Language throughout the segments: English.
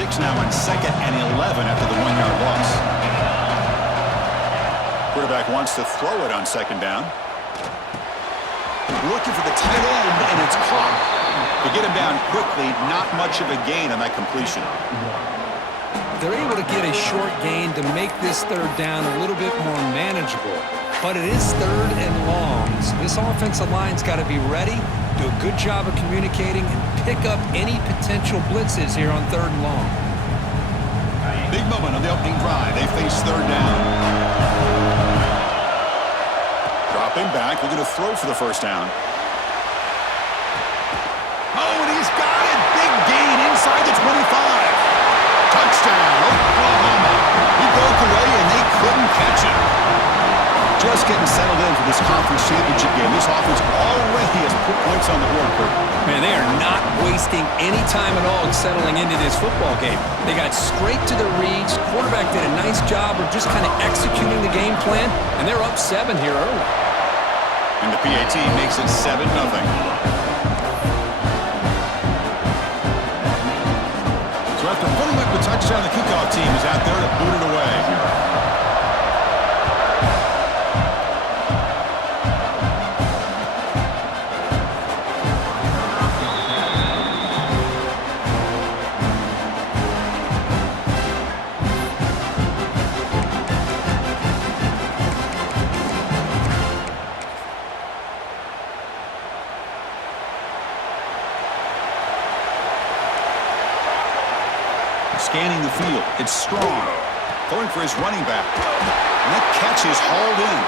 6 now on 2nd and 11 after the 1-yard loss. Quarterback wants to throw it on 2nd down. Looking for the tight end, and it's caught. To get him down quickly, not much of a gain on that completion. They're able to get a short gain to make this 3rd down a little bit more manageable. But it is 3rd and long, so this offensive line's got to be ready, do a good job of communicating, and pick up any potential blitzes here on 3rd and long. Big moment on the opening drive. They face 3rd down. Dropping back, looking to throw for the 1st down. Oh, and he's got it! Big gain inside the 25. Touchdown, Oklahoma. He broke away, and they couldn't catch him. Just getting settled in for this conference championship game. This offense already has put points on the board, Kurt. Man, they are not wasting any time at all settling into this football game. They got straight to the reads. Quarterback did a nice job of just kind of executing the game plan, and they're up 7 here early. And the PAT makes it 7-0. So after putting up the touchdown, the kickoff team is out there to boot it away. Scanning the field. It's Strong. Going for his running back. And that catch is hauled in.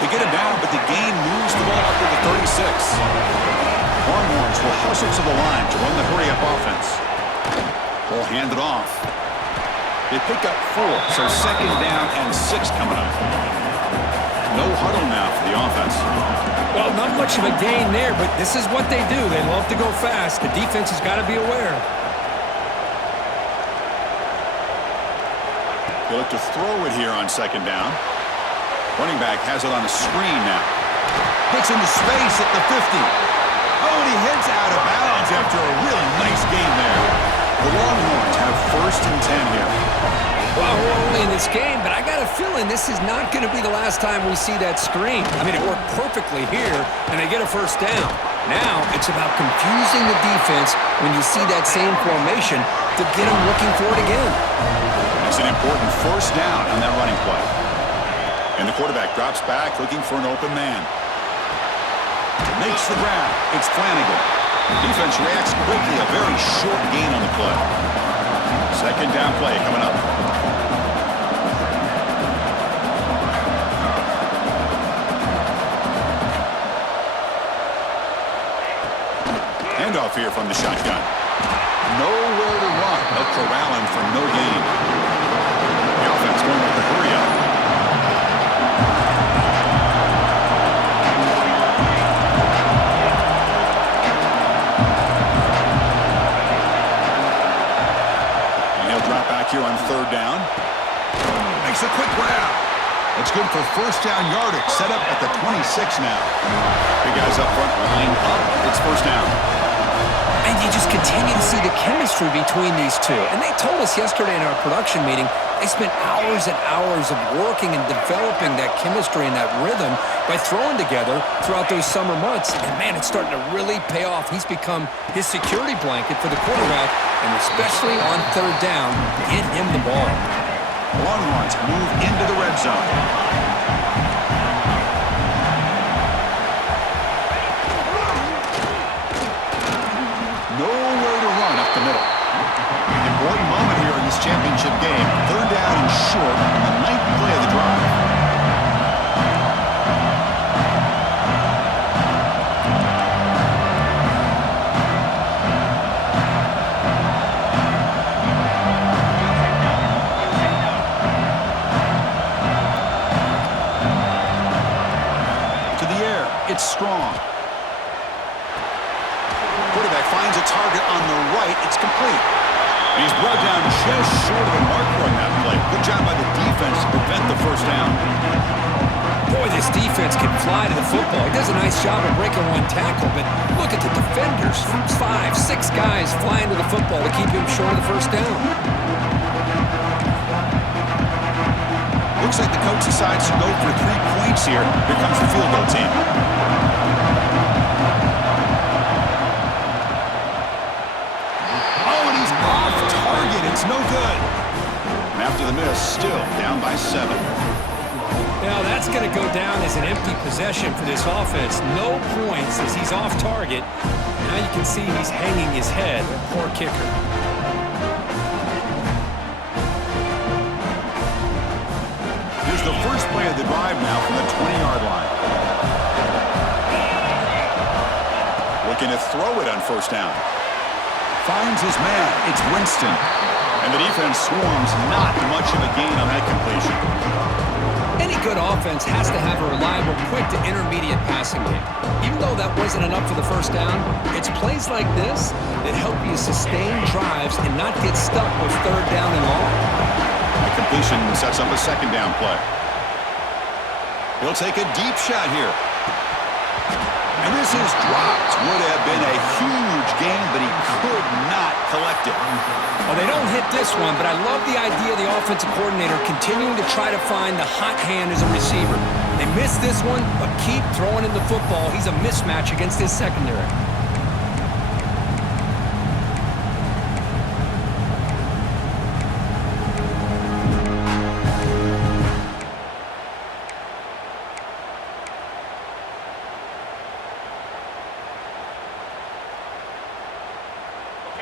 They get him down, but the gain moves the ball up to the 36. Longhorns will hustle to the line to run the hurry-up offense. Ball handed off. They pick up 4, so 2nd down and 6 coming up. No huddle now for the offense. Well, not much of a gain there, but this is what they do. They love to go fast. The defense has got to be aware. They look to throw it here on 2nd down. Running back has it on a screen now. Puts into space at the 50. Oh, and he heads out of bounds after a really nice gain there. The Longhorns have 1st and 10 here. Well, we're only in this game, but I got a feeling this is not going to be the last time we see that screen. I mean, it worked perfectly here, and they get a 1st down. Now it's about confusing the defense when you see that same formation to get them looking for it again. It's an important 1st down on that running play. And the quarterback drops back looking for an open man. Makes the grab. It's Flanagan. Defense reacts quickly. A very short gain on the play. 2nd down play coming up. Handoff here from the shotgun. Nowhere to run. They'll corral him for no gain. The offense going with the hurry-up. And he'll drop back here on 3rd down. Makes a quick grab. It's good for 1st down yardage. Set up at the 26 now. Big guys up front, line up. It's 1st down. And you just continue to see the chemistry between these two. And they told us yesterday in our production meeting, they spent hours and hours of working and developing that chemistry and that rhythm by throwing together throughout those summer months. And, man, it's starting to really pay off. He's become his security blanket for the quarterback, and especially on 3rd down, get him the ball. Longhorns move into the red zone. Nowhere to run up the middle. An important moment here in this championship game. 3rd down and short on the 9th play of the drive. To the air, it's Strong. Quarterback finds a target on the right. It's complete. And he's brought down just short of the marker on that play. Good job by the defense to prevent the 1st down. Boy, this defense can fly to the football. He does a nice job of breaking one tackle, but look at the defenders. 5, 6 guys guys flying to the football to keep him short of the first down. Looks like the coach decides to go for 3 points here. Here comes the field goal team. Oh, and he's off target. It's no good. And after the miss, still down by 7. Now that's going to go down as an empty possession for this offense. No points as he's off target. Now you can see he's hanging his head. Poor kicker. Here's the first play of the drive now from the 20-yard line. Looking to throw it on first down. Finds his man. It's Winston. And the defense swarms. Not much of a gain on that completion. Any good offense has to have a reliable, quick to intermediate passing game. Even though that wasn't enough for the first down, it's plays like this that help you sustain drives and not get stuck with third down and long. The completion sets up a second down play. He'll take a deep shot here. And this is dropped. Would have been a huge gain, but he could not collect it. Well, they don't hit this one, but I love the idea of the offensive coordinator continuing to try to find the hot hand as a receiver. They missed this one, but keep throwing in the football. He's a mismatch against his secondary.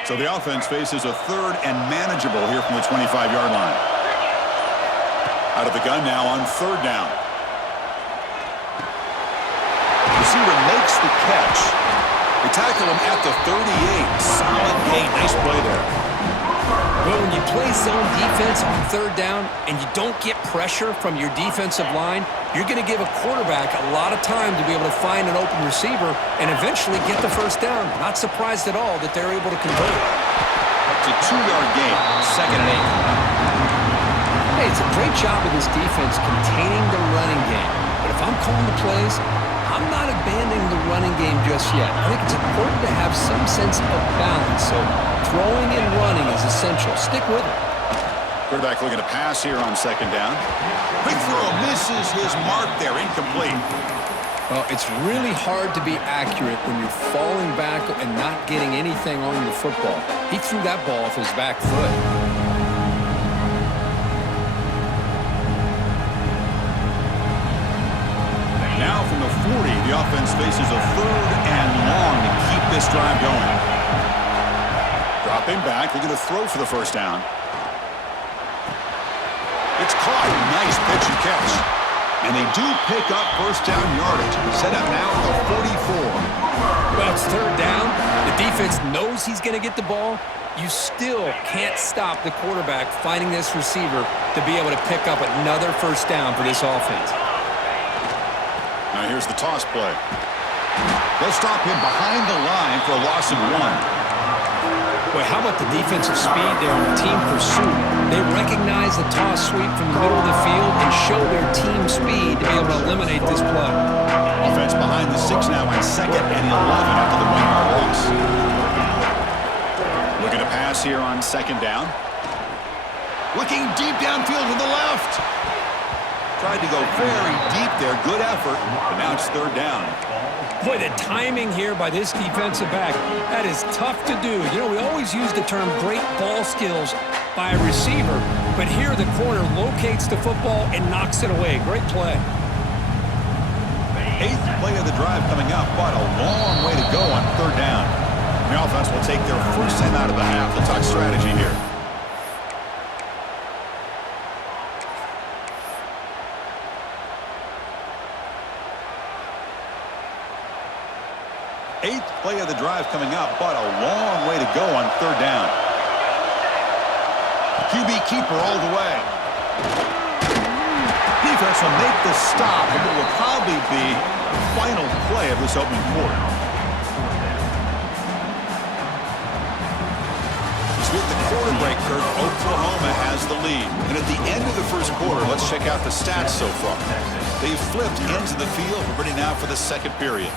So the offense faces a third and manageable here from the 25-yard line. Out of the gun now on third down. Receiver makes the catch. They tackle him at the 38. Solid gain. Nice play there. Well, when you play zone defense on third down and you don't get pressure from your defensive line, you're going to give a quarterback a lot of time to be able to find an open receiver and eventually get the first down. Not surprised at all that they're able to convert it. It's a 2-yard gain, second and 8. Hey, it's a great job of this defense containing the running game. But if I'm calling the plays, I'm not abandoning the running game just yet. I think it's important to have some sense of balance. So throwing and running is essential. Stick with it. Quarterback looking to pass here on second down. Quick throw, misses his mark there, incomplete. Well, it's really hard to be accurate when you're falling back and not getting anything on the football. He threw that ball off his back foot. Now from the 40, the offense faces a third and long to keep this drive going. Dropping back, looking to throw for the first down. It's caught. Nice pitch and catch. And they do pick up first down yardage. Set up now at the 44. Well, it's third down. The defense knows he's going to get the ball. You still can't stop the quarterback finding this receiver to be able to pick up another first down for this offense. Now here's the toss play. They'll stop him behind the line for a loss of 1. Boy, how about the defensive speed there in team pursuit? They recognize the toss sweep from the middle of the field and show their team speed to be able to eliminate this play. Offense behind the 6 now on second and 11 after the 1-yard loss. Looking to pass here on second down. Looking deep downfield to the left. Tried to go very deep there. Good effort. But now it's third down. Boy, the timing here by this defensive back, that is tough to do. You know, we always use the term great ball skills by a receiver, but here the corner locates the football and knocks it away. Great play. 8th play of the drive coming up, but a long way to go on third down. The offense will take their first time out of the half. We'll talk strategy here. Eighth play of the drive coming up, but a long way to go on third down. QB keeper all the way. Defense will make the stop, and it will probably be the final play of this opening quarter. As we hit the quarter break, Kirk, Oklahoma has the lead. And at the end of the first quarter, let's check out the stats so far. They've flipped into the field. We're ready now for the second period.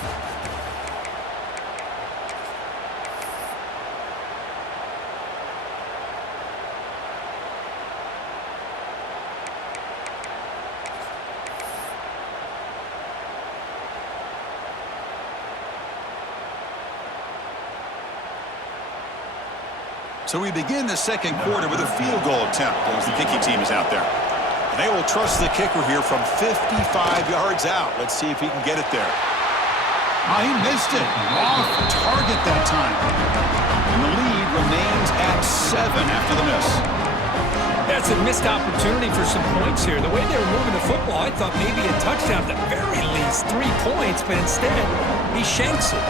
So we begin the second quarter with a field goal attempt as the kicking team is out there. And they will trust the kicker here from 55 yards out. Let's see if he can get it there. Oh, he missed it. Off target that time. And the lead remains at 7 after the miss. That's a missed opportunity for some points here. The way they were moving the football, I thought maybe a touchdown at the very least, 3 points, but instead he shanks it.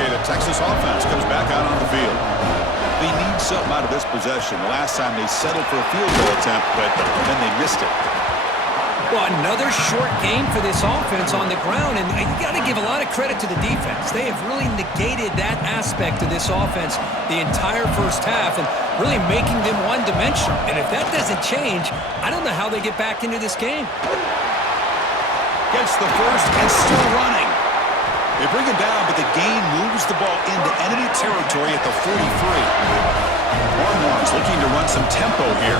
Okay, the Texas offense comes back out on the field. They need something out of this possession. The last time they settled for a field goal attempt, but then they missed it. Well, another short game for this offense on the ground, and you got to give a lot of credit to the defense. They have really negated that aspect of this offense the entire first half and really making them one-dimensional. And if that doesn't change, I don't know how they get back into this game. Gets the first and still running. They bring him down, but the gain moves the ball into enemy territory at the 43. Longhorns looking to run some tempo here.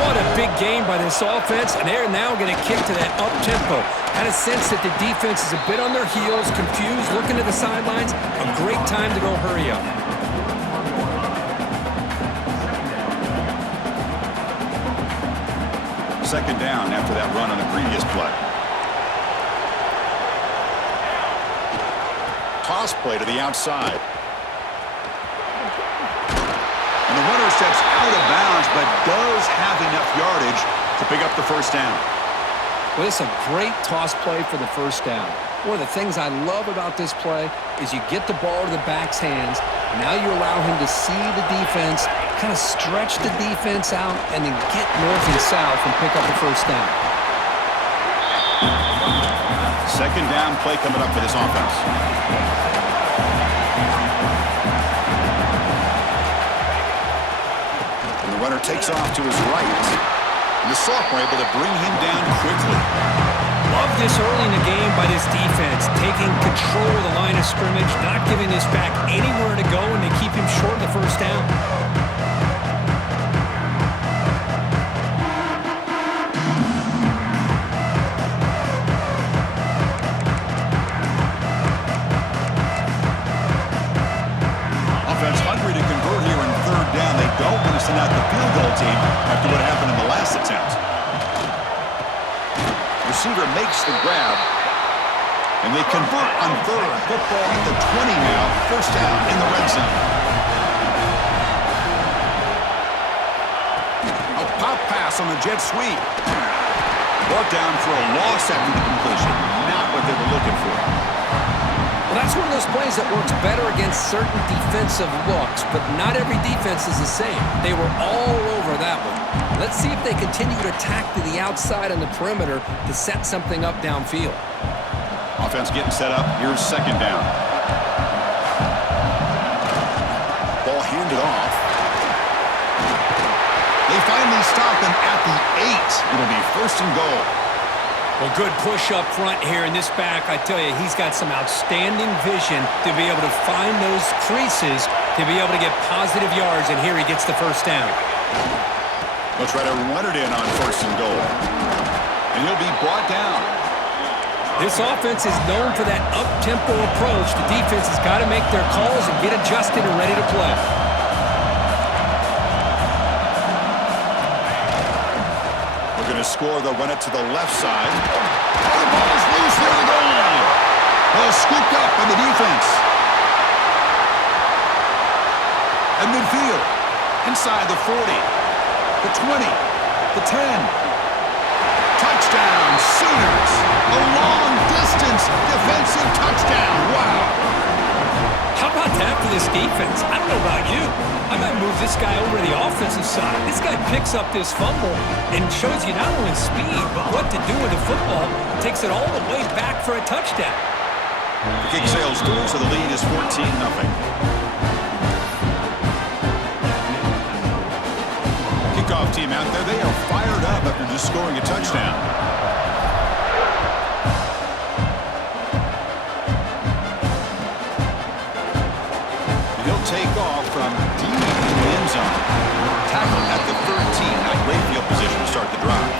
What a big game by this offense, and they're now going to kick to that up-tempo. Had a sense that the defense is a bit on their heels, confused, looking to the sidelines. A great time to go hurry up. Second down after that run on the previous play. Toss play to the outside. And the runner steps out of bounds, but does have enough yardage to pick up the first down. Well, it's a great toss play for the first down. One of the things I love about this play is you get the ball to the back's hands. Now you allow him to see the defense, kind of stretch the defense out, and then get north and south and pick up the first down. Second down play coming up for this offense. Runner takes off to his right. And the sophomore able to bring him down quickly. Love this early in the game by this defense, taking control of the line of scrimmage, not giving this back anywhere to go, and they keep him short of the first down. Offense hungry to convert here in third down. They don't want to send out the field goal team after what happened in the last attempt. Receiver makes the grab, and they convert on third. Football at the 20 now. First down in the red zone. A pop pass on the jet sweep. Brought down for a loss after the completion. Not what they were looking for. Well, that's one of those plays that works better against certain defensive looks, but not every defense is the same. They were all over that one. Let's see if they continue to attack to the outside on the perimeter to set something up downfield. Offense getting set up. Here's second down. Ball handed off. They finally stop him at the 8. It'll be first and goal. Well, good push up front here in this back. I tell you, he's got some outstanding vision to be able to find those creases, to be able to get positive yards, and here he gets the first down. They'll try to run it in on first and goal. And he'll be brought down. This offense is known for that up-tempo approach. The defense has got to make their calls and get adjusted and ready to play. To score, they'll run it to the left side. Oh, the ball is loose near the goal line. Well, scooped up by the defense. At midfield, inside the 40, the 20, the 10. Touchdown, Sooners. A long-distance defensive touchdown. Wow. How about that for this defense? I don't know about you. I might move this guy over to the offensive side. This guy picks up this fumble and shows you not only speed, but what to do with the football. Takes it all the way back for a touchdown. The kick sails through, so the lead is 14-0. Kickoff team out there, they are fired up after just scoring a touchdown. Take off from deep in the end zone. Tackle at the 13. Now great field position to start the drive.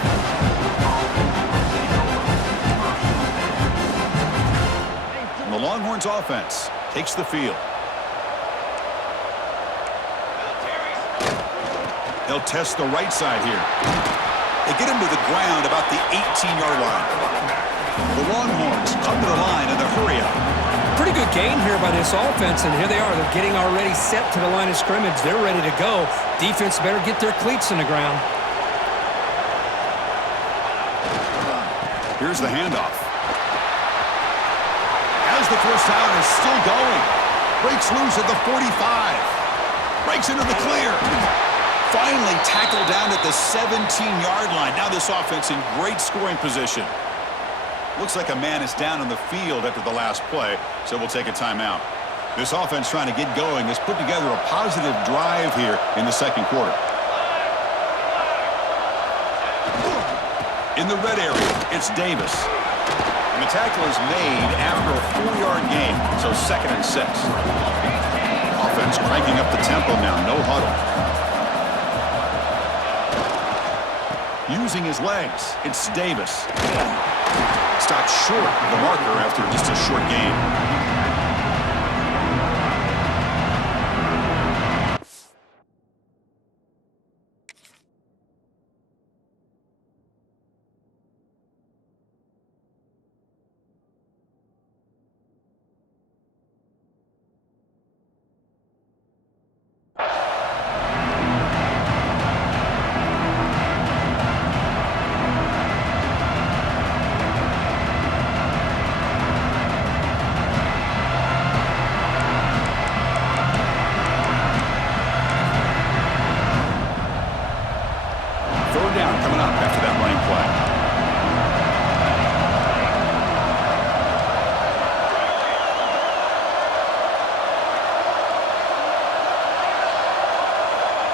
And the Longhorns offense takes the field. They'll test the right side here. They get him to the ground about the 18-yard line. The Longhorns come to the line in the hurry-up. Pretty good game here by this offense, and here they are. They're getting already set to the line of scrimmage. They're ready to go. Defense better get their cleats in the ground. Here's the handoff. As the first down is still going. Breaks loose at the 45. Breaks into the clear. Finally tackled down at the 17-yard line. Now this offense in great scoring position. Looks like a man is down on the field after the last play, so we'll take a timeout. This offense trying to get going has put together a positive drive here in the second quarter. In the red area, it's Davis. And the tackle is made after a 4-yard gain, so 2nd and 6. Offense cranking up the tempo now, no huddle. Using his legs, it's Davis. Stopped short of the marker after just a short gain.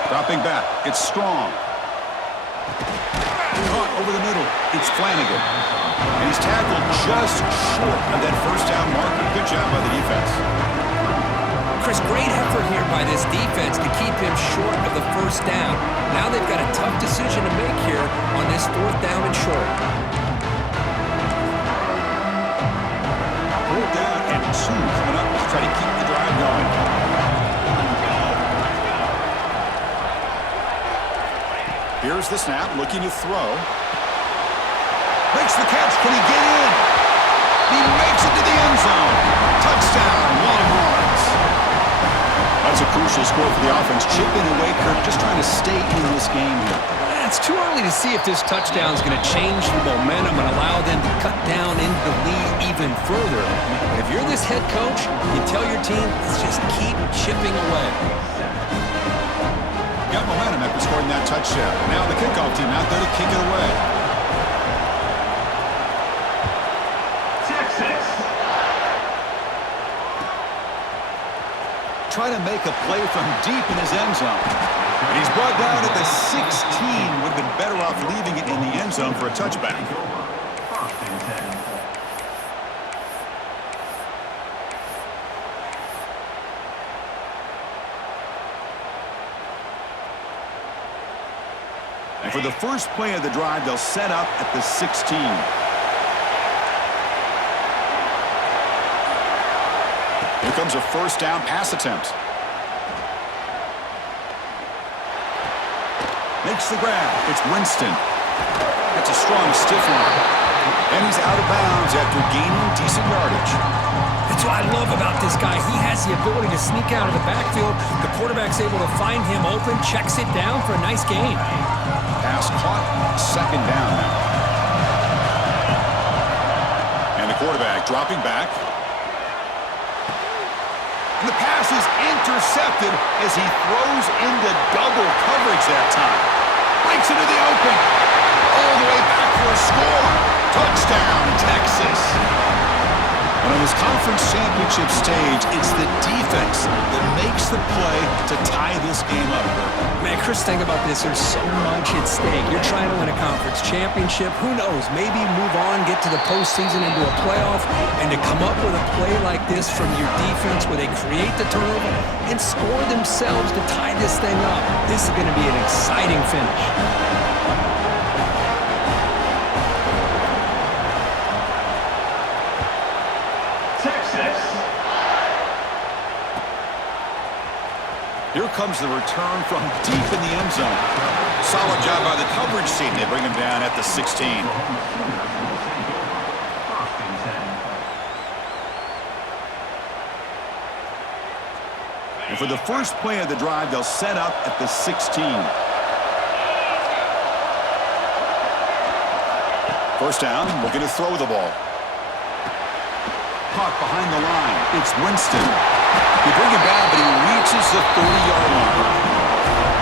Dropping back, it's Strong. Caught over the middle, it's Flanagan. And he's tackled just short of that first down marker. Good job by the defense. Chris, great effort here by this defense to keep him short of the first down. Now they've got a tough decision to make here on this 4th down and short. 4th down and 2 coming up to try to keep the drive going. Here's the snap, looking to throw. Makes the catch. Can he get in? He makes it to the end zone. Touchdown, Longhorns. That's a crucial score for the offense. Chipping away, Kirk, just trying to stay in this game here. It's too early to see if this touchdown is going to change the momentum and allow them to cut down into the lead even further. But if you're this head coach, you tell your team, let's just keep chipping away. Got momentum after scoring that touchdown. Now the kickoff team out there to kick it away. Texas. Try to make a play from deep in his end zone. And he's brought down at the 16. Would have been better off leaving it in the end zone for a touchback. And for the first play of the drive, they'll set up at the 16. Here comes a first down pass attempt. Makes the grab. It's Winston. It's a strong stiff arm. And he's out of bounds after gaining decent yardage. That's what I love about this guy. He has the ability to sneak out of the backfield. The quarterback's able to find him open, checks it down for a nice gain. Pass caught, 2nd down now. And the quarterback dropping back. And the pass is intercepted as he throws into double coverage that time. Breaks into the open. All the way back for a score. Touchdown, Texas. And on this conference championship stage, it's the defense that makes the play to tie this game up. Man, Chris, think about this. There's so much at stake. You're trying to win a conference championship. Who knows? Maybe move on, get to the postseason, into a playoff, and to come up with a play like this from your defense where they create the turnover and score themselves to tie this thing up. This is going to be an exciting finish. Here comes the return from deep in the end zone. Solid job by the coverage team. They bring him down at the 16. And for the first play of the drive, they'll set up at the 16. First down, looking to throw the ball. Caught behind the line. It's Winston. They bring him down, but he reaches the 30-yard line.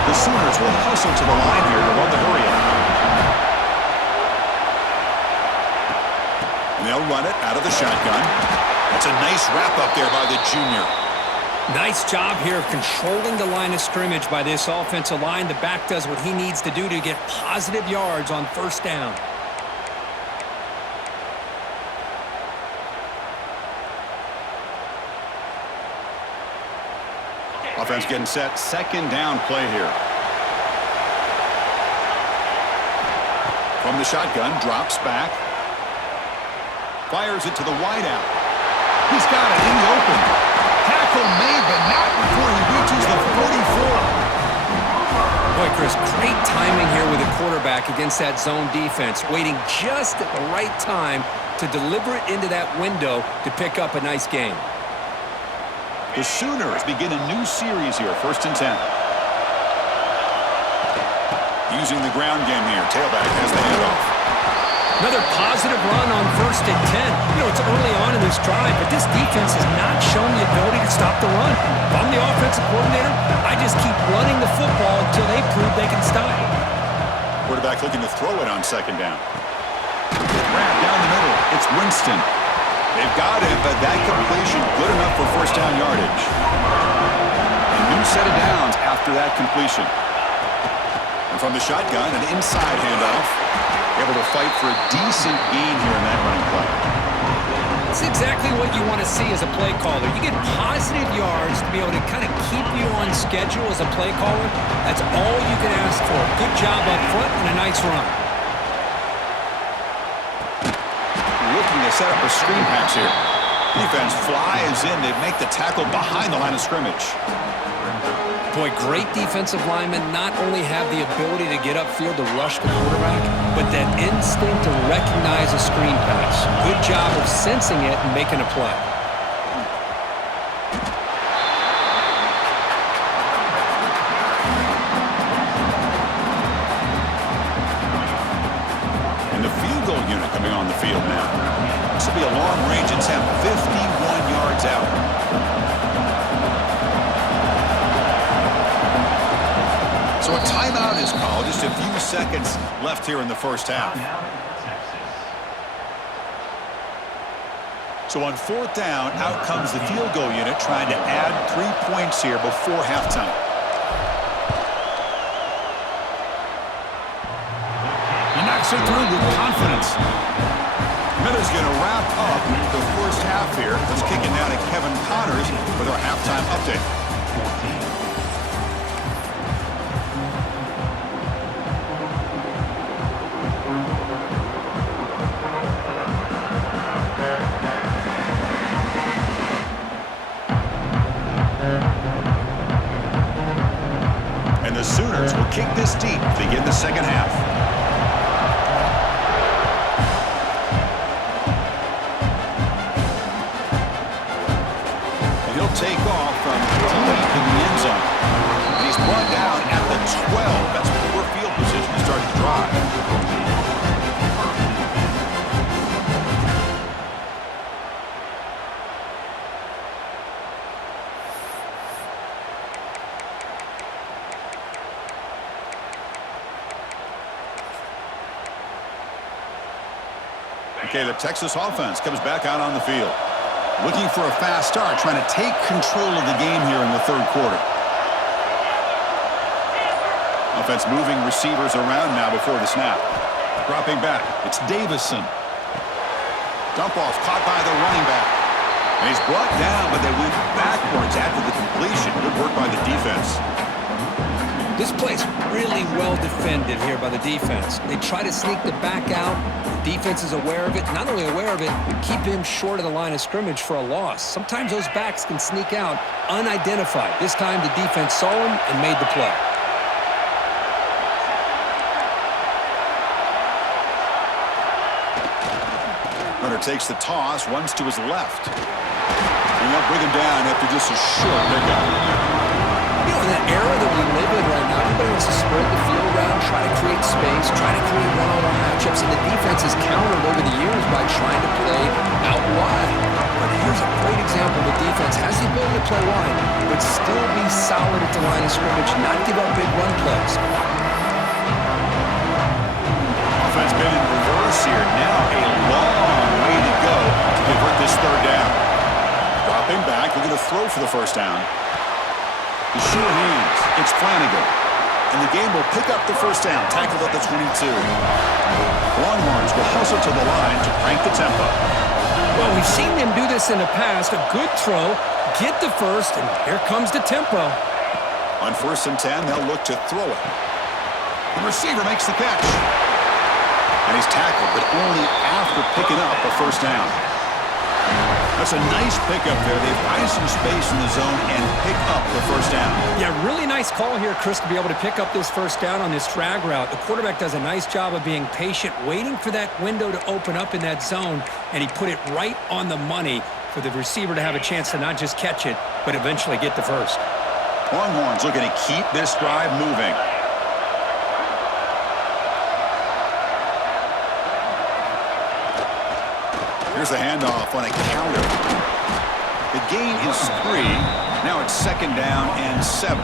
The Sooners will hustle to the line here to run the hurry up. And they'll run it out of the shotgun. That's a nice wrap-up there by the junior. Nice job here of controlling the line of scrimmage by this offensive line. The back does what he needs to do to get positive yards on first down. Offense getting set. Second down play here. From the shotgun, drops back. Fires it to the wideout. He's got it in the open. Tackle made, but not before he reaches the 44. Boy, Chris, great timing here with the quarterback against that zone defense, waiting just at the right time to deliver it into that window to pick up a nice gain. The Sooners begin a new series here, 1st and 10. Using the ground game here. Tailback has the handoff. Another positive run on 1st and 10. You know, it's early on in this drive, but this defense has not shown the ability to stop the run. If I'm the offensive coordinator, I just keep running the football until they prove they can stop it. Quarterback looking to throw it on second down. Wrap down the middle. It's Winston. They've got it, but that completion good enough for first down yardage. A new set of downs after that completion. And from the shotgun, an inside handoff. Able to fight for a decent gain here in that running play. That's exactly what you want to see as a play caller. You get positive yards to be able to kind of keep you on schedule as a play caller. That's all you can ask for. Good job up front and a nice run. Looking to set up a screen pass here. Defense flies in. They make the tackle behind the line of scrimmage. Boy, great defensive linemen not only have the ability to get upfield to rush the quarterback, but that instinct to recognize a screen pass. Good job of sensing it and making a play. And the field goal unit coming on the field now. This will be a long-range attempt, 51 yards out. So a timeout is called. Just a few seconds left here in the first half. So on 4th down, out comes the field goal unit trying to add 3 points here before halftime. He knocks it through with confidence. Miller's going to wrap up the first half here. Let's kick it down to Kevin Connors with our halftime update. And the Sooners will kick this deep to begin the second half. Take off from deep in the end zone. And he's brought down at the 12. That's poor field position to start the drive. Okay, the Texas offense comes back out on the field. Looking for a fast start, trying to take control of the game here in the third quarter. Offense moving receivers around now before the snap. Dropping back, it's Davison. Dump off caught by the running back. And he's brought down, but they went backwards after the completion. Good work by the defense. This play's really well defended here by the defense. They try to sneak the back out. The defense is aware of it. Not only aware of it, keep him short of the line of scrimmage for a loss. Sometimes those backs can sneak out unidentified. This time the defense saw him and made the play. Runner takes the toss, runs to his left. And they'll bring him down after just a short pickup. You know, in that era that we live in right now, everybody wants to spread the field around, try to create space, try to create one-on-one matchups, and the defense has countered over the years by trying to play out wide. But here's a great example. The defense has the ability to play wide, but still be solid at the line of scrimmage, not give up big run plays. Offense been in reverse here. Now a long way to go to convert this third down. Dropping back, looking to throw for the first down. The short hands. It's Flanagan. And the game will pick up the first down. Tackled at the 22. Longhorns will hustle to the line to crank the tempo. Well, we've seen them do this in the past. A good throw, get the first, and here comes the tempo. On 1st and 10, they'll look to throw it. The receiver makes the catch. And he's tackled, but only after picking up a first down. That's a nice pickup there. They find some space in the zone and pick up the first down. Yeah, really nice call here, Chris, to be able to pick up this first down on this drag route. The quarterback does a nice job of being patient, waiting for that window to open up in that zone, and he put it right on the money for the receiver to have a chance to not just catch it, but eventually get the first. Longhorns looking to keep this drive moving. Here's a handoff on a counter. The gain is 3. Now it's 2nd down and 7.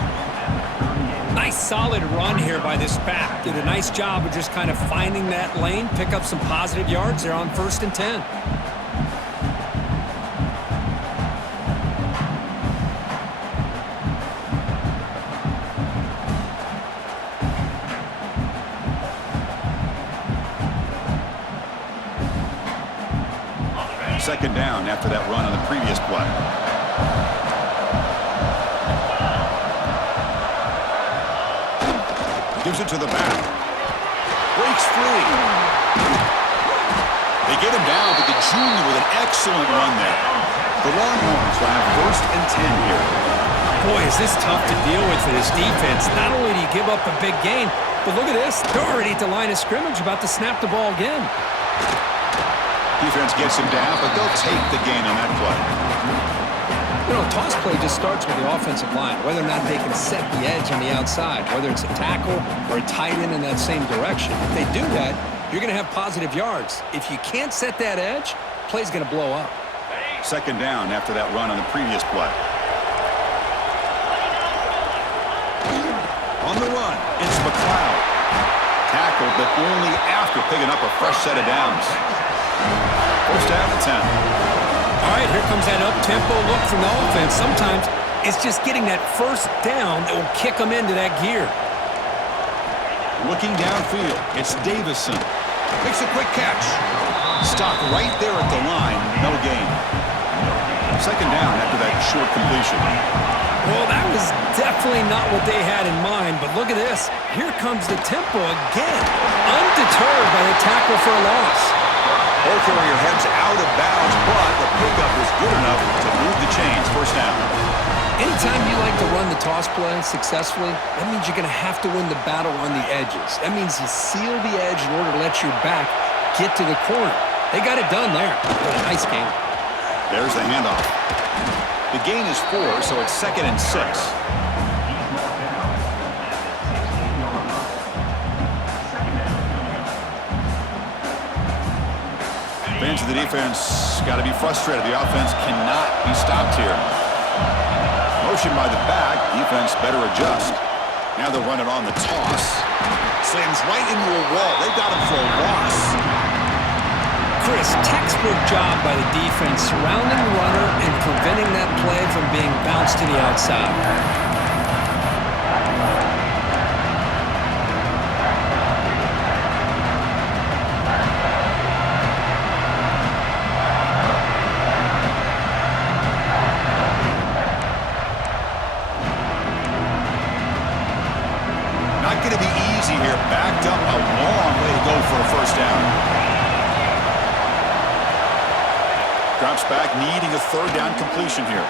Nice solid run here by this back. Did a nice job of just kind of finding that lane, pick up some positive yards there on 1st and 10. Second down after that run on the previous play. Gives it to the back. Breaks free. They get him down, but the junior with an excellent run there. The Longhorns will have 1st and 10 here. Boy, is this tough to deal with for this defense. Not only do you give up a big gain, but look at this. They're already at the line of scrimmage, about to snap the ball again. Defense gets him down, but they'll take the gain on that play. You know, toss play just starts with the offensive line, whether or not they can set the edge on the outside, whether it's a tackle or a tight end in that same direction. If they do that, you're going to have positive yards. If you can't set that edge, play's going to blow up. 2nd down after that run on the previous play. On the run, it's McLeod. Tackled, but only after picking up a fresh set of downs. 1st down and 10. All right, here comes that up-tempo look from the offense. Sometimes it's just getting that first down that will kick them into that gear. Looking downfield, it's Davison. Makes a quick catch. Stopped right there at the line. No gain. 2nd down after that short completion. Well, that was definitely not what they had in mind, but look at this. Here comes the tempo again. Undeterred by the tackle for a loss. Ball carrier heads out of bounds, but the pickup is good enough to move the chains. 1st down. Anytime you like to run the toss play successfully, that means you're going to have to win the battle on the edges. That means you seal the edge in order to let your back get to the corner. They got it done there. What a nice game. There's the handoff. The gain is 4, so it's 2nd and 6. Fans of the defense got to be frustrated. The offense cannot be stopped here. Motion by the back. Defense better adjust. Now they'll run it on the toss. Slams right into a wall. They got him for a loss. Chris, textbook job by the defense surrounding the runner and preventing that play from being bounced to the outside. not going to be easy here. Backed up a long way to go for a first down. Drops back, needing a third down completion here.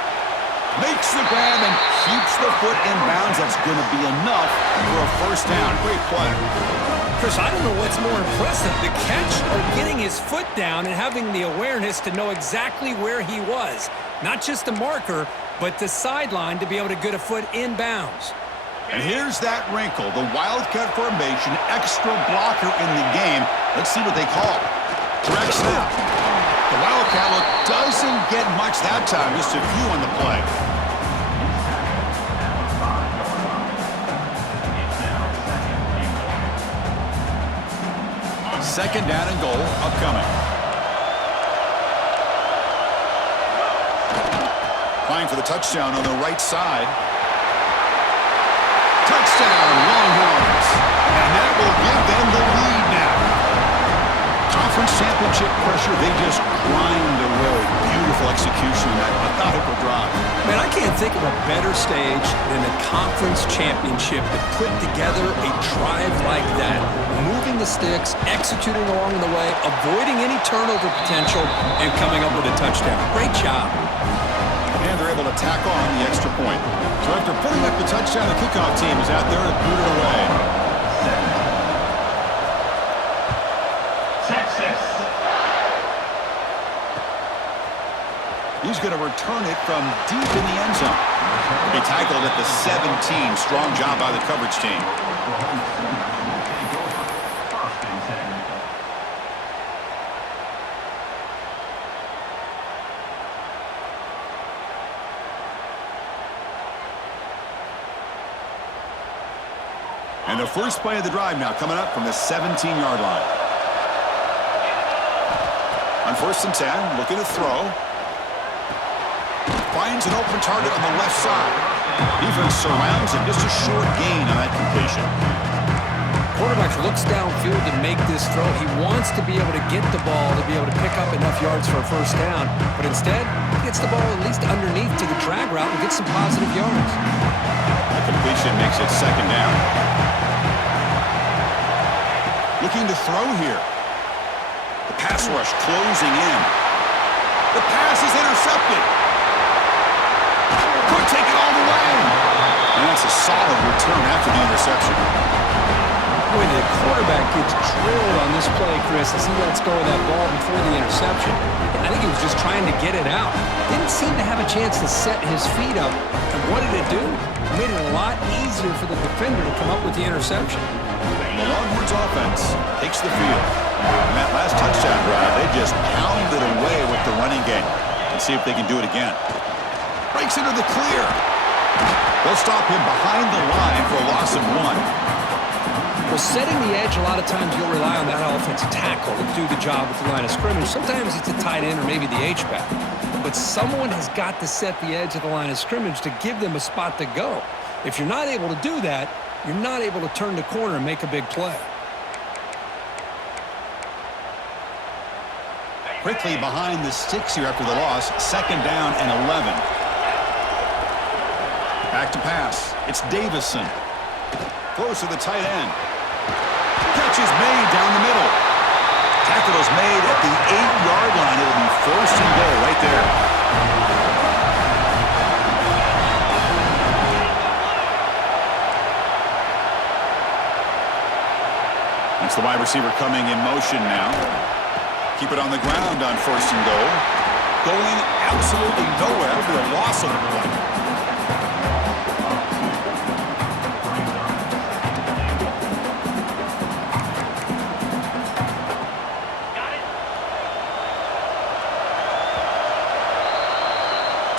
Makes the grab and keeps the foot in bounds. That's going to be enough for a first down. Great play. Chris, I don't know what's more impressive, the catch or getting his foot down and having the awareness to know exactly where he was. Not just the marker, but the sideline to be able to get a foot in bounds. And here's that wrinkle, the Wildcat formation, extra blocker in the game. Let's see what they call. Direct snap. The Wildcat look doesn't get much that time, just a few on the play. Second down and goal upcoming. Applying for the touchdown on the right side. Touchdown, Longhorns. And that will give them the lead now. Conference championship pressure, they just grind away. Beautiful execution on that methodical drive. Man, I can't think of a better stage than a conference championship to put together a drive like that. Moving the sticks, executing along the way, avoiding any turnover potential, and coming up with a touchdown. Great job. And they're able to tack on the extra point. So after putting up the touchdown, the kickoff team is out there to boot it away. Texas. He's going to return it from deep in the end zone. He tackled at the 17. Strong job by the coverage team. And the first play of the drive now coming up from the 17-yard line. On 1st and 10, looking to throw. Finds an open target on the left side. Defense surrounds him. Just a short gain on that completion. Quarterback looks downfield to make this throw. He wants to be able to get the ball to be able to pick up enough yards for a first down. But instead, he gets the ball at least underneath to the drag route and gets some positive yards. The completion makes it second down. Looking to throw here. The pass rush closing in. The pass is intercepted. Could take it all the way. And that's a solid return after the interception. Boy, the quarterback gets drilled on this play, Chris, as he lets go of that ball before the interception. I think he was just trying to get it out. Didn't seem to have a chance to set his feet up. And what did it do? It made it a lot easier for the defender to come up with the interception. The Longhorns offense takes the field. And that last touchdown drive, they just pounded away with the running game. Let's see if they can do it again. Breaks into the clear. They'll stop him behind the line for a loss of 1. Well, setting the edge, a lot of times you'll rely on that offensive tackle to do the job with the line of scrimmage. Sometimes it's a tight end or maybe the H-back. But someone has got to set the edge of the line of scrimmage to give them a spot to go. If you're not able to do that, you're not able to turn the corner and make a big play. Quickly behind the sticks here after the loss. Second down and 11. Back to pass. It's Davison. Close to the tight end. Catch is made down the middle. Tackle is made at the 8-yard line. It'll be first and goal right there. It's the wide receiver coming in motion now. Keep it on the ground on first and goal. Going absolutely nowhere for a loss of the play.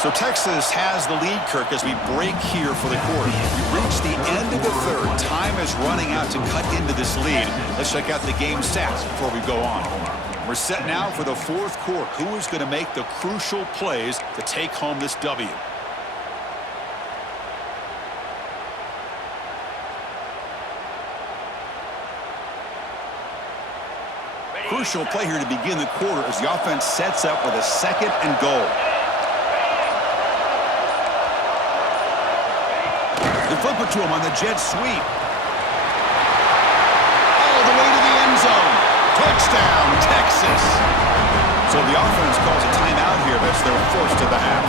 So Texas has the lead, Kirk, as we break here for the quarter. We've reached the end of the third. Time is running out to cut into this lead. Let's check out the game stats before we go on. We're set now for the fourth quarter. Who is going to make the crucial plays to take home this W? Crucial play here to begin the quarter as the offense sets up with a second and goal. They flip it to him on the jet sweep. Touchdown, Texas. So the offense calls a timeout here. That's their first of the half.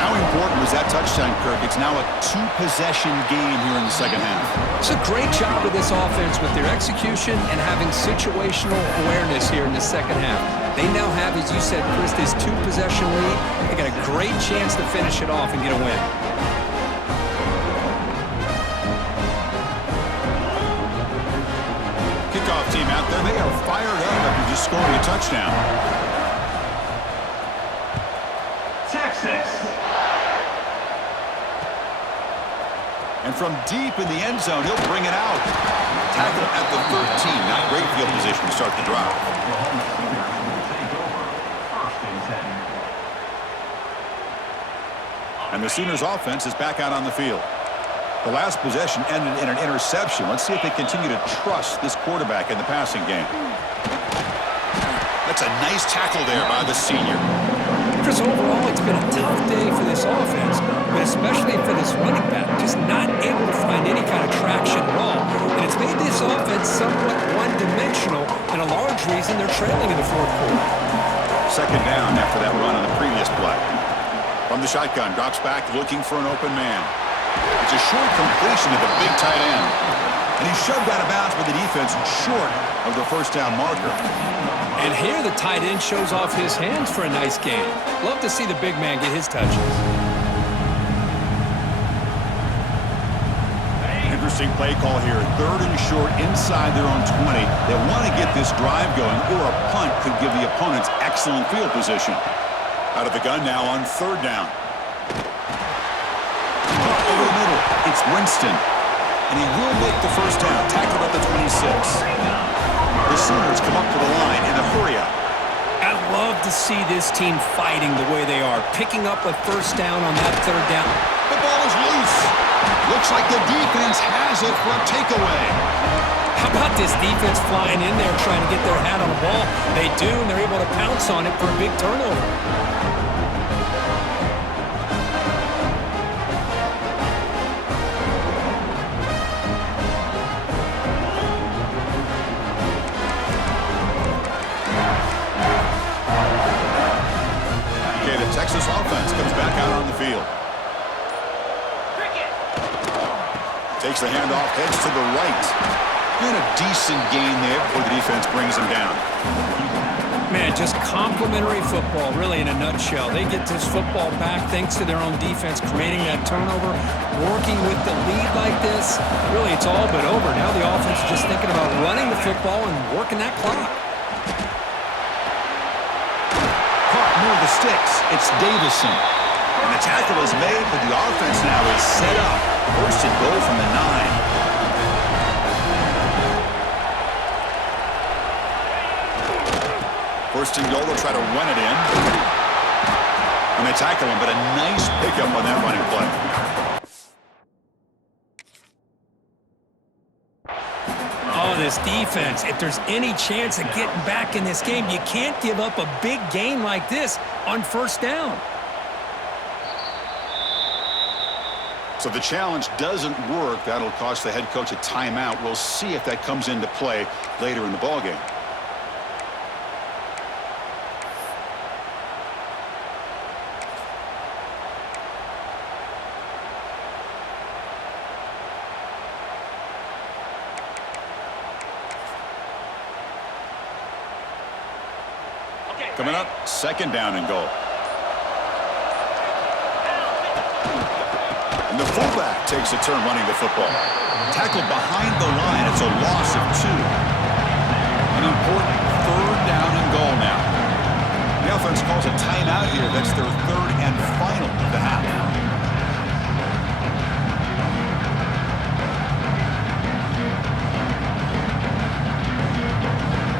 How important was that touchdown, Kirk? It's now a two-possession game here in the second half. It's a great job of this offense with their execution and having situational awareness here in the second half. They now have, as you said, Chris, this two-possession lead. They got a great chance to finish it off and get a win. Kickoff team out there. They are fired up after just scoring a touchdown. Texas. And from deep in the end zone, he'll bring it out. Tackle at the 13. Not great field position to start the drive. And the Sooners offense is back out on the field. The last possession ended in an interception. Let's see if they continue to trust this quarterback in the passing game. That's a nice tackle there by the senior. Chris, overall, it's been a tough day for this offense, but especially for this running back, just not able to find any kind of traction at all. And it's made this offense somewhat one-dimensional, and a large reason they're trailing in the fourth quarter. Second down after that run on the previous play. From the shotgun, drops back looking for an open man. It's a short completion to the big tight end. And he's shoved out of bounds by the defense short of the first down marker. And here the tight end shows off his hands for a nice game. Love to see the big man get his touches. Interesting play call here. Third and short inside their own 20. They want to get this drive going, or a punt could give the opponents excellent field position. Out of the gun now on third down. Over the middle, it's Winston. And he will make the first down, tackled at the 26. The Sooners come up to the line in a hurry-up. I love to see this team fighting the way they are, picking up a first down on that third down. The ball is loose. Looks like the defense has it for a takeaway. How about this defense flying in there trying to get their hat on the ball? They do, and they're able to pounce on it for a big turnover. Texas offense comes back out on the field. Takes the handoff, heads to the right. And a decent gain there before the defense brings him down. Man, just complimentary football, really, in a nutshell. They get this football back thanks to their own defense, creating that turnover, working with the lead like this. Really, it's all but over. Now the offense is just thinking about running the football and working that clock. Near the sticks, it's Davison. And the tackle is made, but the offense now is set up. First and goal from the 9. First and goal, they'll try to run it in. And they tackle him, but a nice pickup on that running play. This defense, if there's any chance of getting back in this game, you can't give up a big game like this on first down. So the challenge doesn't work. That'll cost the head coach a timeout. We'll see if that comes into play later in the ballgame. Coming up, second down and goal. And the fullback takes a turn running the football. Tackled behind the line. It's a loss of 2. An important third down and goal now. The offense calls a timeout here. That's their third and final of the half.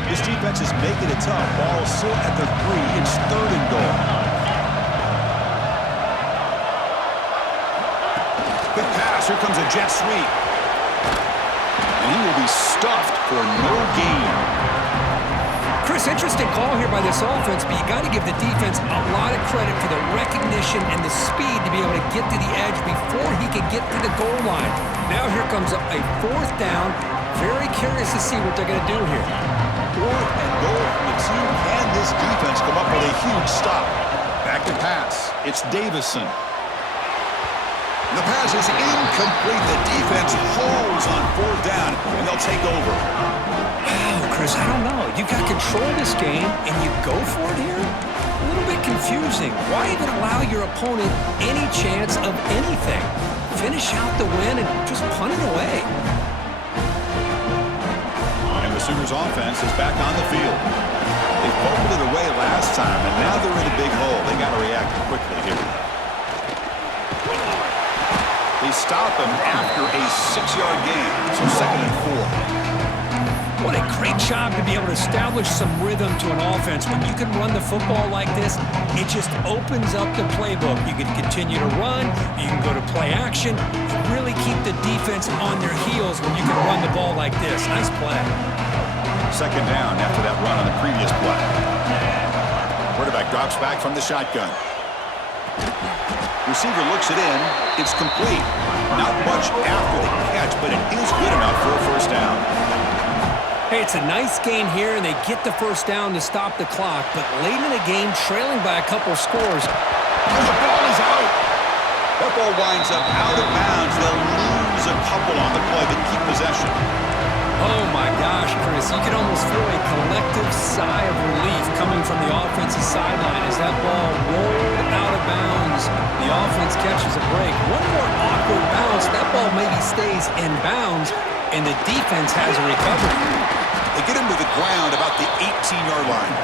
This defense is making it tough. Ball still at the 3. It's third and goal. Quick pass. Here comes a jet sweep. And he will be stuffed for no gain. Chris, interesting call here by this offense, but you got to give the defense a lot of credit for the recognition and the speed to be able to get to the edge before he could get to the goal line. Now here comes a fourth down. Very curious to see what they're going to do here. 4th and goal from the 2. Can this defense come up with a huge stop? Back to pass. It's Davison. The pass is incomplete. The defense holds on 4th down, and they'll take over. Oh, Chris, I don't know. You got control of this game, and you go for it here? A little bit confusing. Why even allow your opponent any chance of anything? Finish out the win and just punt it away. And the Sooners offense is back on the field. They fumbled it away last time, and now they're in a big hole. They got to react quickly here. They stop him after a 6-yard gain, so 2nd and 4. What a great job to be able to establish some rhythm to an offense. When you can run the football like this, it just opens up the playbook. You can continue to run, you can go to play action, and really keep the defense on their heels when you can run the ball like this. Nice play. 2nd down after that run on the previous play. Quarterback drops back from the shotgun. Receiver looks it in. It's complete. Not much after the catch, but it is good enough for a 1st down. Hey, it's a nice gain here, and they get the 1st down to stop the clock. But late in the game, trailing by a couple scores. And the ball is out. That ball winds up out of bounds. They'll lose a couple on the play, but keep possession. Oh, my gosh, Chris. You can almost feel a collective sigh of relief coming from the offensive sideline as that ball rolled out of bounds. The offense catches a break. One more awkward bounce. That ball maybe stays in bounds, and the defense has a recovery. They get him to the ground about the 18-yard line.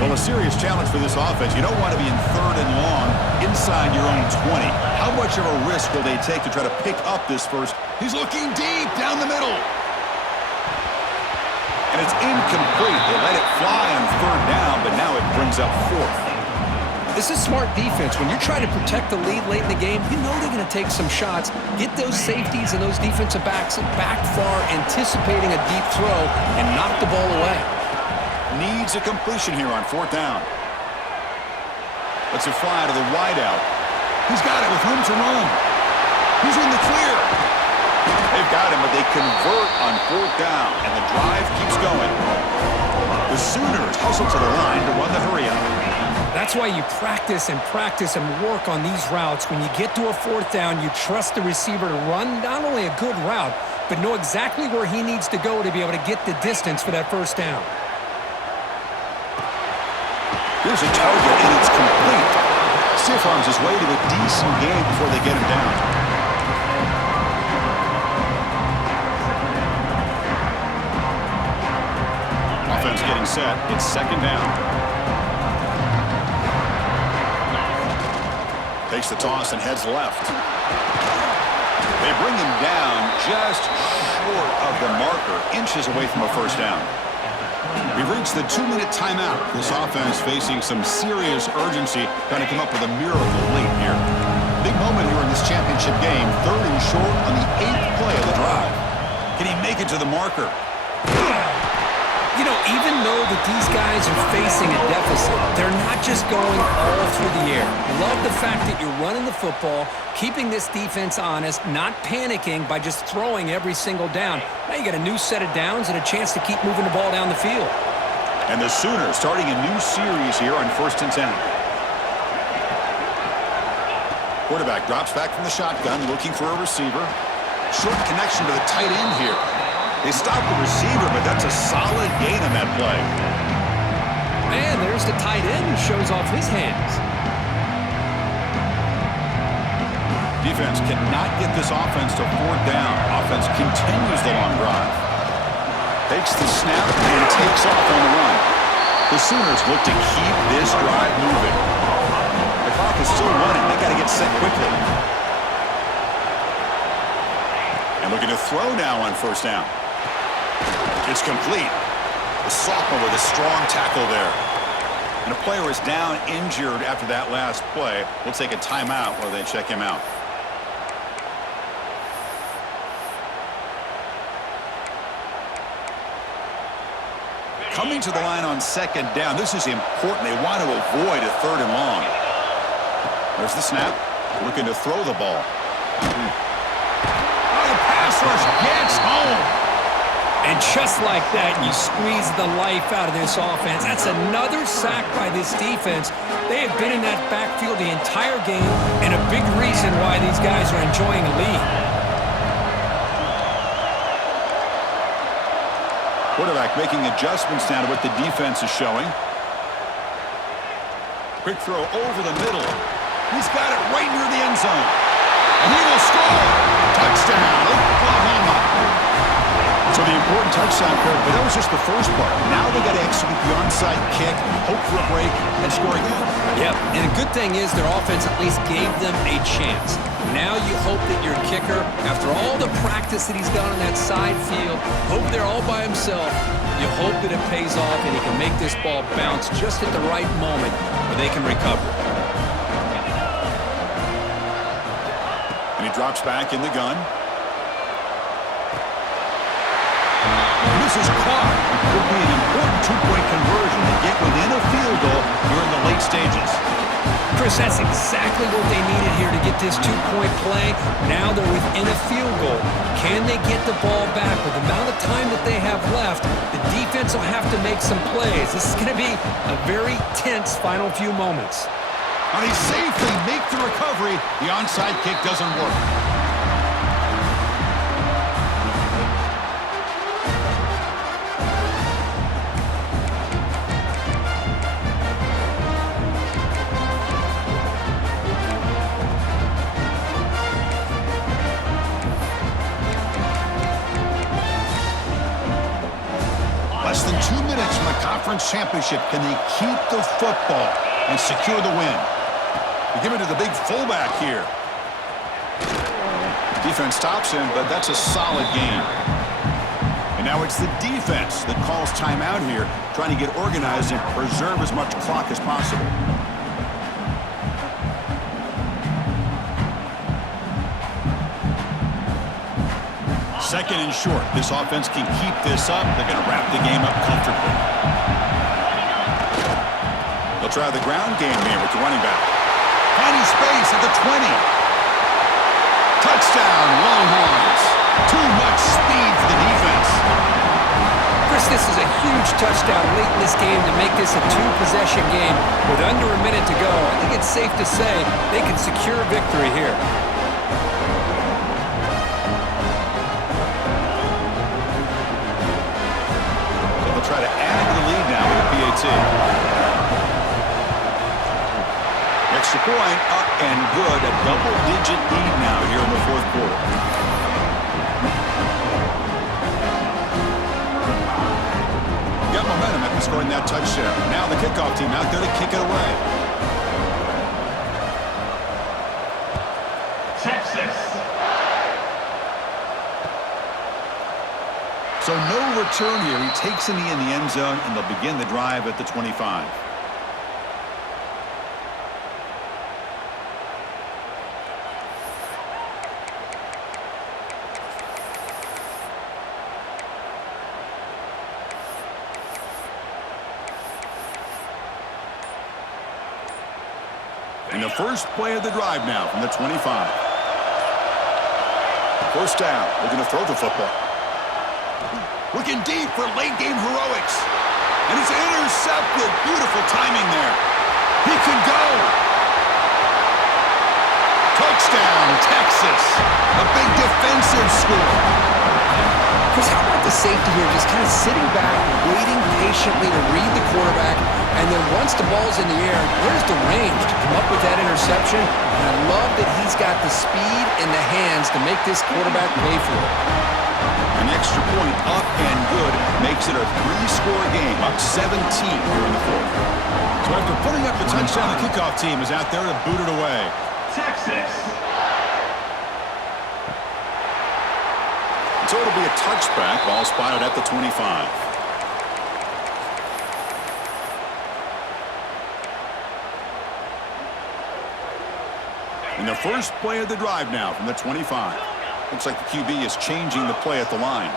Well, a serious challenge for this offense. You don't want to be in 3rd and long inside your own 20. How much of a risk will they take to try to pick up this first? He's looking deep down the middle. And it's incomplete. They let it fly on 3rd down, but now it brings up 4th. This is smart defense. When you're trying to protect the lead late in the game, you know they're going to take some shots, get those safeties and those defensive backs back far, anticipating a deep throw, and knock the ball away. Needs a completion here on 4th down. Lets it fly to the wideout. He's got it with room to run. He's in the clear. They've got him, but they convert on 4th down, and the drive keeps going. The Sooners hustle to the line to run the hurry-up. That's why you practice and work on these routes. When you get to a 4th down, you trust the receiver to run not only a good route, but know exactly where he needs to go to be able to get the distance for that 1st down. Here's a target, and it's complete. Stiff arms his way to a decent gain before they get him down. Offense getting set. It's 2nd down. Takes the toss and heads left. They bring him down just short of the marker, inches away from a 1st down. We've reached the 2-minute timeout. This offense facing some serious urgency, trying to come up with a miracle late here. Big moment here in this championship game. 3rd and short on the 8th play of the drive. Can he make it to the marker? You know, even though that these guys are facing a deficit, they're not just going all through the air. Love the fact that you're running the football, keeping this defense honest, not panicking by just throwing every single down. Now you got a new set of downs and a chance to keep moving the ball down the field. And the Sooners starting a new series here on 1st and 10. Quarterback drops back from the shotgun, looking for a receiver. Short connection to the tight end here. They stop the receiver, but that's a solid gain on that play. And there's the tight end who shows off his hands. Defense cannot get this offense to 4th down. Offense continues the long drive. Takes the snap and takes off on the run. The Sooners look to keep this drive moving. The clock is still running. They got to get set quickly. And looking to throw now on 1st down. It's complete. The sophomore with a strong tackle there. And a player is down injured after that last play. We'll take a timeout while they check him out. Coming to the line on 2nd down. This is important. They want to avoid a 3rd and long. There's the snap. Looking to throw the ball. Oh, the pass rush gets home. And just like that, you squeeze the life out of this offense. That's another sack by this defense. They have been in that backfield the entire game, and a big reason why these guys are enjoying a lead. Quarterback making adjustments now to what the defense is showing. Quick throw over the middle. He's got it right near the end zone. And he will score. Touchdown, Oklahoma. So the important touchdown, Kirk, but that was just the first part. Now they got to execute the onside kick, hope for a break, and score again. Yep, and the good thing is their offense at least gave them a chance. Now you hope that your kicker, after all the practice that he's done on that side field, hope they're all by himself. You hope that it pays off and he can make this ball bounce just at the right moment where they can recover. And he drops back in the gun. And this is caught. Could be an important two-point conversion to get within a field goal here in the late stages. Chris, that's exactly what they needed here to get this two-point play. Now they're within a field goal. Can they get the ball back? With the amount of time that they have left, the defense will have to make some plays. This is going to be a very tense final few moments. And he safely makes the recovery. The onside kick doesn't work. Less than 2 minutes from the conference championship. Can they keep the football and secure the win? They give it to the big fullback here. Defense stops him, but that's a solid game. And now it's the defense that calls timeout here, trying to get organized and preserve as much clock as possible. Second and short. This offense can keep this up. They're going to wrap the game up comfortably. They'll try the ground game here with the running back. Finding space at the 20. Touchdown, Longhorns. Too much speed for the defense. Chris, this is a huge touchdown late in this game to make this a two-possession game with under a minute to go. I think it's safe to say they can secure victory here. Try to add to the lead now with the PAT. Extra point, up and good. A double-digit lead now here in the fourth quarter. Got momentum after scoring that touchdown. Now the kickoff team out there to kick it away. Texas. So no return here. He takes a knee in the end zone, and they'll begin the drive at the 25. And the first play of the drive now from the 25. First down. Looking to throw the football. Looking deep for late-game heroics. And it's intercepted. Beautiful timing there. He can go. Touchdown, Texas. A big defensive score. Chris, how about the safety here just kind of sitting back, waiting patiently to read the quarterback, and then once the ball's in the air, there's the range to come up with that interception. And I love that he's got the speed and the hands to make this quarterback pay for it. An extra point up and good makes it a three-score game, up 17 here in the fourth. So after putting up the touchdown, the kickoff team is out there to boot it away. Texas. So it'll be a touchback, ball spotted at the 25. And the first play of the drive now from the 25. Looks like the QB is changing the play at the line.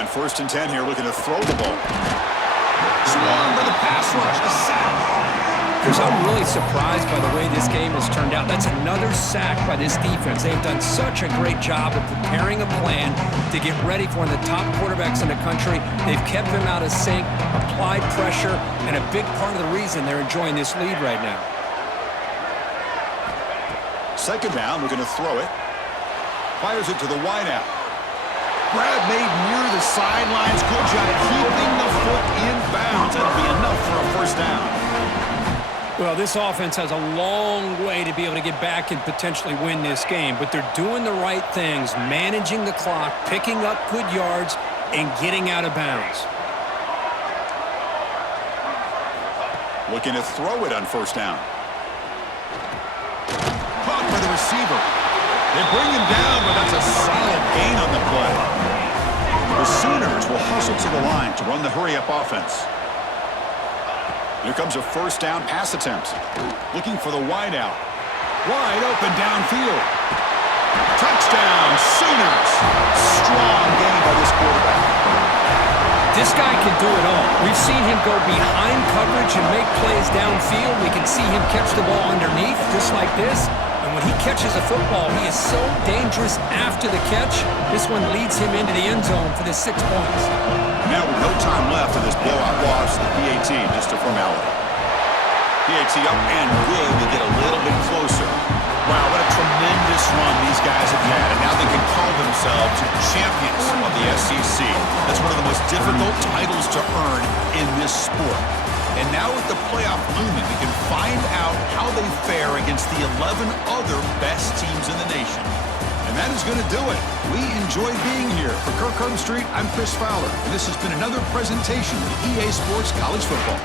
On 1st and 10 here, looking to throw the ball. Swung by the pass rush. A sack. Chris, I'm really surprised by the way this game has turned out. That's another sack by this defense. They've done such a great job of preparing a plan to get ready for one of the top quarterbacks in the country. They've kept him out of sync, applied pressure, and a big part of the reason they're enjoying this lead right now. 2nd down, looking to throw it. Fires it to the wideout. Grab made near the sidelines. Good job keeping the foot in bounds. That'll be enough for a 1st down. Well, this offense has a long way to be able to get back and potentially win this game, but they're doing the right things, managing the clock, picking up good yards, and getting out of bounds. Looking to throw it on 1st down. Caught by the receiver. They bring him down, but that's a solid gain on the play. The Sooners will hustle to the line to run the hurry-up offense. Here comes a 1st down pass attempt. Looking for the wideout. Wide open downfield. Touchdown, Sooners. Strong gain by this quarterback. This guy can do it all. We've seen him go behind coverage and make plays downfield. We can see him catch the ball underneath, just like this. And when he catches a football, he is so dangerous after the catch. This one leads him into the end zone for the 6 points. Now with no time left in this blowout loss, the PAT, just a formality. PAT up and good. We get a little bit closer. Wow, what a tremendous run these guys have had, and now they can call themselves champions of the SEC. That's one of the most difficult titles to earn in this sport. And now with the playoff looming, we can find out how they fare against the 11 other best teams in the nation. And that is going to do it. We enjoyed being here. For Kirk Herbstreit, I'm Chris Fowler, and this has been another presentation of EA Sports College Football.